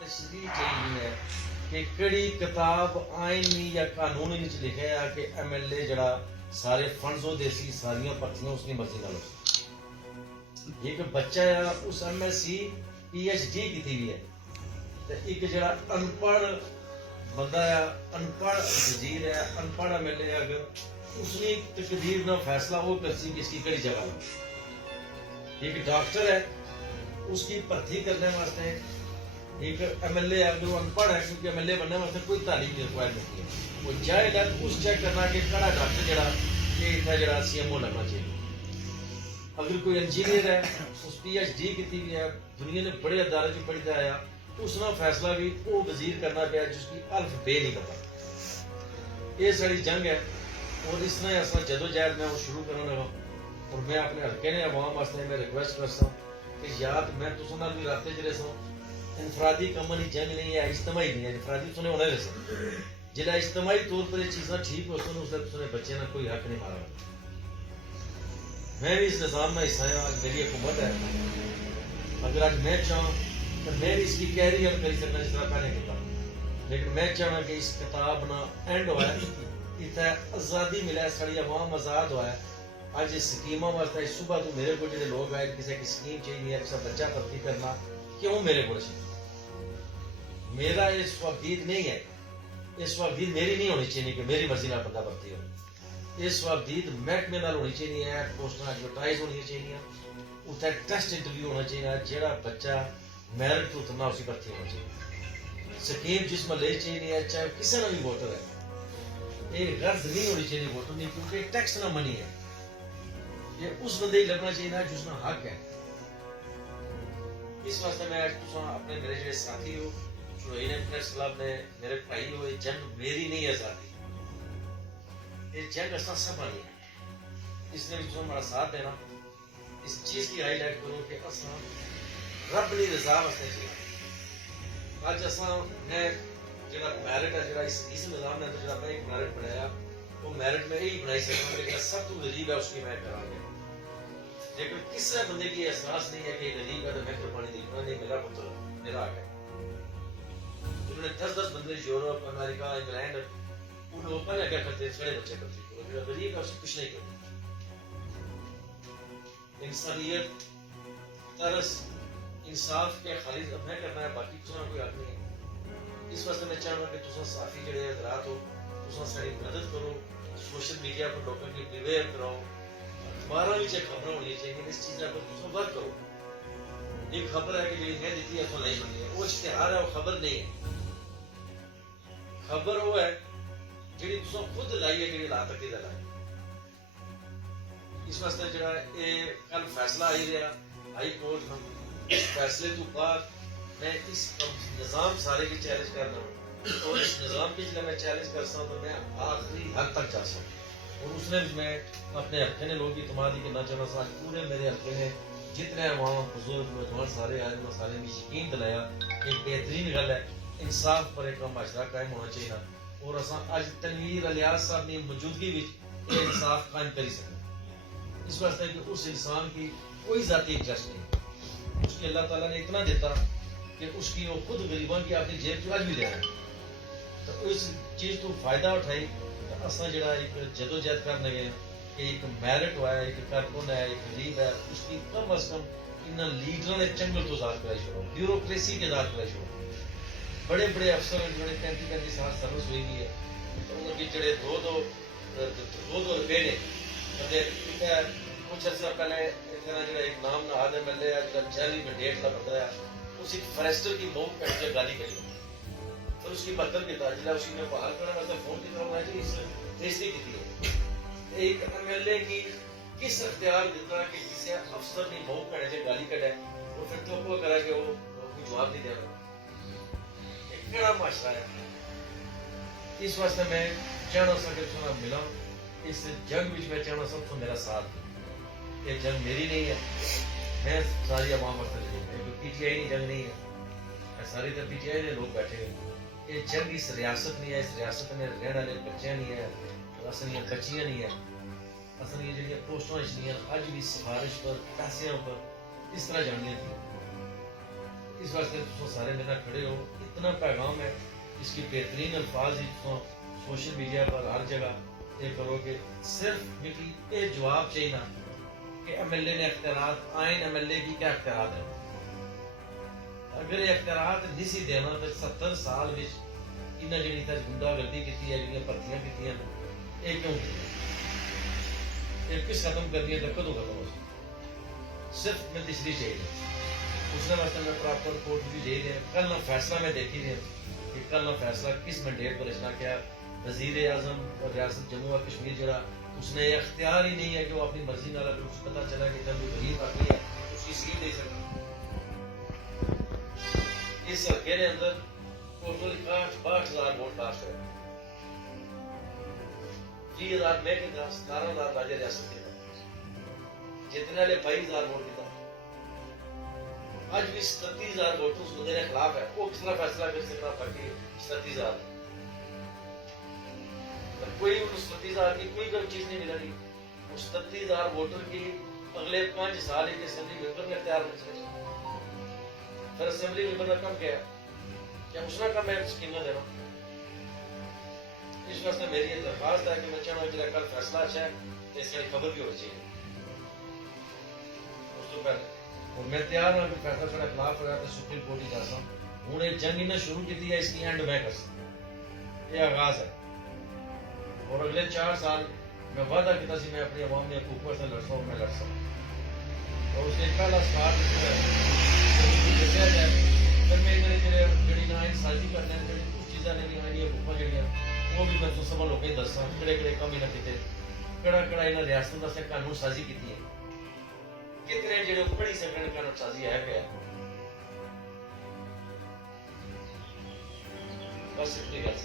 تشریح چاہیے ہے کہ کڑی کتاب آئینی یا قانونی وچ لکھیا ہے کہ ایم ایل اے جڑا سارے فنڈز وہ دے سی ساریاں پرچیاں اس کی مرضی نال ایک بچہ ہے اس M S C P H D کی ہوئی ہے تے ایک جڑا ان پڑھ بندہ ہے ان پڑھ وزیر ہے ان پڑھ ایم ایل اے اگر اس نے تقدیر نہ فیصلہ وہ کر سی کہ اس کی کڑی جگہ ہے ایک ڈاکٹر ہے اس کی بھرتی کرنے واسطے ایک ایم ایل اے اگر وہ ان پڑھ ہے کیونکہ ایم ایل اے بننے واسطے کوئی تعلیم کی ریکوائرمنٹ نہیں ہے وہ جائے گا اس چیک کرنا کہ کہڑا ڈاکٹر جڑا یہ اتنا جڑا سی ایم او لگنا چاہیے اگر کوئی انجینئر ہے اس پی ایچ ڈی کی ہوئی ہے دنیا نے بڑے ادارے چ پڑھتا آیا اس نے فیصلہ بھی وہ وزیر کرنا پیا جس کی الف بے نہیں پتا یہ ساری جنگ ہے اور اس طرح ایسا جدوجہد میں وہ شروع کرنا لگا اور میں اپنے ہلکے نے عوام واسطے میں ریکویسٹ کرتا ہوں کہ یاد میں تو سنا بھی رابطے چلے سو انفرادی کمن کی جنگ نہیں ہے اجتماعی نہیں ہے انفرادی تو ہونے رہے سن جلا اجتماعی طور پر یہ چیزاں ٹھیک ہو سن اس نے بچے نے کوئی حق نہیں مارا میں بھی اس نظام میں حصہ ہوں آج میری حکومت ہے اگر آج میں چاہوں تو میں بھی اس کی کیریئر کر سکتا جس طرح پہلے کیا لیکن میں چاہنا کہ اس کتاب نہ اینڈ ہوا ہے اتنا آزادی ملا ہے ساری عوام آزاد ہوا ہے آج اس سکیموں واسطے صبح تو میرے کو جڑے لوگ آئے کسی کی سکیم چاہیے کسی بچہ بھرتی کرنا کیوں میرے کو چاہیے میرا اس وقت نہیں ہے اس وقت میری نہیں ہونی چاہیے کہ میری مرضی نہ بندہ بھرتی ہو اس وقت محکمے نال ہونی چاہیے پوسٹاں ایڈورٹائز ہونی چاہیے اتنے ٹیسٹ انٹرویو ہونا چاہیے جہاں بچہ میرٹ تو اتنا اسی بھرتی ہونا چاہیے سکیم جس محلے چاہیے چاہے کسی کا بھی ووٹر ہے یہ غرض نہیں ہونی چاہیے ووٹر نہیں کیونکہ ٹیکس نہ منی ہے یہ اس بندے ہی لگنا چاہیے جس کا حق ہے اس واسطے میں اپنے میرے جو ساتھی ہو شروعین پریس کلب نے میرے بھائی ہو یہ جنگ میری نہیں ہے آزادی یہ جنگ اصل سب والی ہے اس نے بھی ہمارا ساتھ دینا اس چیز کی ہائی لائٹ کرو کہ اصل رب نے رضا واسطے چلا اج اصل میں جڑا میرٹ ہے جڑا اس نظام نے جڑا میں ایک میرٹ بنایا وہ میرٹ میں یہی بنائی سکتا کہ سب تو غریب ہے اس کی میں کرا گیا لیکن کسی بندے کی احساس نہیں ہے کہ غریب ہے تو میں قربانی دیکھنا نہیں میرا پتر میرا آ گیا انہوں نے 10 بندے یورپ امریکہ انگلینڈ انہوں پہلے کیا کرتے سڑے بچے کرتے غریب ہے اس کو کچھ نہیں کرتے انسانیت ترس انصاف کے خالص اب میں کرنا ہے باقی کسی کوئی حق نہیں ہے اس واسطے میں چاہوں گا کہ تم صافی جڑے حضرات ہو تم ساری مدد کرو سوشل میڈیا پر لوگوں کی اویئر کراؤ اخباروں بھی خبریں ہونی چاہیے اس چیز پر تم ورک کرو ایک خبر ہے کہ جی میں دیتی ہے تو نہیں بنی ہے وہ اشتہار ہے وہ خبر نہیں ہے خبر وہ ہے جی تم خود لائی ہے جی لا تک لائی اس واسطے جڑا یہ کل فیصلہ آئی رہا ہائی کورٹ میں اس فیصلے تو بعد میں اس نظام سارے کی چیلنج کر رہا ہوں اور اس نظام کی جگہ میں چیلنج کرتا ہوں تو میں آخری حد تک جا سکتا ہوں اور اس نے بھی میں اپنے حلقے نے لوگ اعتماد کرنا چاہنا تھا پورے میرے حلقے نے جتنے عوام بزرگ نوجوان سارے آئے انہوں سارے بھی یقین دلایا کہ بہترین گل ہے انصاف پر ایک معاشرہ قائم ہونا چاہیے اور اصل اج تنویر الیاس صاحب کی موجودگی یہ انصاف قائم کر سکتے اس واسطے کہ اس انسان کی کوئی ذاتی انٹرسٹ نہیں اس کی اللہ تعالیٰ نے اتنا دیتا کہ اس کی وہ خود غریبوں کی اپنی جیب چ بھی دے رہا ہے تو اس چیز تو فائدہ اٹھائی تو اصل جڑا ایک جدوجہد کرنے گئے کہ ایک میرٹ ہوا ہے ایک کارکن ہے ایک غریب ہے اس کی کم از کم ان لیڈروں نے چنگل تو آزاد کرائی چھوڑو بیوروکریسی کے آزاد کرائی چھوڑو بڑے بڑے افسر ہیں جنہوں نے 35 سال سروس ہوئی ہوئی ہے تو ان کے جڑے دو روپے نے کچھ عرصہ پہلے ایک نام نہاد ایم ایل اے جب جیلی میں 1.5 لاکھ بندہ ہے اس ایک فریسٹر کی موت کٹ کے گالی کری پھر اس کی بدل کی تھا جلا اسی نے بحال کرنے واسطے فون کی طرح جی اس بےزتی کی تھی ایک ایم ایل اے کی کس اختیار دیتا کہ کسی افسر نے موت کٹے سے گالی کٹے وہ پھر تو کو کرا کہ وہ کوئی جواب نہیں دے رہا ایک کڑا معاشرہ ہے اس واسطے میں چاہنا سا کہ سنا ملا اس جنگ میں چاہنا سب کو میرا ساتھ یہ جنگ میری نہیں ہے میں ساری عوام واسطے پی ٹی آئی کی جنگ نہیں ہے ساری تو پی ٹی آئی نے لوگ بیٹھے ہوئے یہ جنگ اس ریاست نہیں ہے اس ریاست میں رہنے والے بچے نہیں ہے اصل یہ بچیاں نہیں ہے اصل یہ جڑی پوسٹاں نہیں ہیں اج بھی سفارش پر پیسوں پر اس طرح جاننی تھی. اس واسطے تم سارے میرے کھڑے ہو. اتنا پیغام ہے, اس کی بہترین الفاظ ہی سوشل میڈیا پر ہر جگہ یہ کرو کہ صرف میری یہ جواب چاہیے نا کہ ایم ایل اے نے اختیارات آئین ایم ایل اے کی کیا اختیارات ہیں. اگر یہ اختیارات نہیں سی دینا تو 70 سال انہیں جی گنڈا گردی کی ہے, جی بھرتیاں کی یہ کیوں کی, یہ کس ختم کرنی ہے, کدوں ختم ہو سکتی. صرف میں تیسری چاہیے. دوسرے واسطے میں پراپر رپورٹ بھی دے دیا. کل نہ فیصلہ میں دیکھی دیا کہ کل نہ فیصلہ کس مینڈیٹ پر اس نے کیا. وزیر اعظم اور ریاست جموں و کشمیر جڑا اس نے یہ اختیار ہی نہیں ہے کہ وہ اپنی مرضی نہ اگر اس پتہ چلا کہ جب غریب آدمی ہے اس کی سیٹ دے سکتا. اس حلقے کے اندر ٹوٹل 62,000 ووٹ کاسٹ ہے. 30,000 میں کے 17,000 راجہ ریاست کے جتنے والے 22,000 ووٹ دیتا. آج بھی 37,000 ووٹ اس بندے کے خلاف ہے. وہ کس طرح فیصلہ کر سکتا تھا کہ 37,000 کوئی 37,000 کی کوئی چیز نہیں مل رہی. 37,000 ووٹر کی اگلے 5 سال کے اسمبلی ممبر میں اختیار ہو سکے. پھر اسمبلی ممبر کا کم کیا ہے, کیا اس کا کم ہے اسکیمیں دینا. اس واسطے میری یہ درخواست ہے کہ میں چاہوں کہ کل فیصلہ اچھا ہے تو اس کی خبر بھی ہونی چاہیے. اس تو پہلے اور میں تیار ہوں کہ فیصلہ سارا خلاف ہوا تو سپریم کورٹ ہی جاتا ہوں. ہوں ایک جنگ انہیں شروع کی ہے, اس کی اینڈ میں کر سکتا. یہ آغاز ہے اور اگلے 4 سال میں وعدہ کیا سی میں اپنی عوام میں حقوق سے لڑ سکوں, میں لڑ سکوں. اور اس نے پہلا سٹارٹ دسیا جائے پھر میں جڑی نہ سازی کرنے کچھ چیزیں نہیں آئی حقوق جڑیاں وہ بھی میں سب لوگوں کو دساں کہڑے کہڑے کم ہی نہ کیتے, کہڑا کہڑا یہاں ریاست کا قانون سازی کی ہے, کتنے جڑے پڑھی سکن قانون سازی ہے پیا. بس اتنی گل.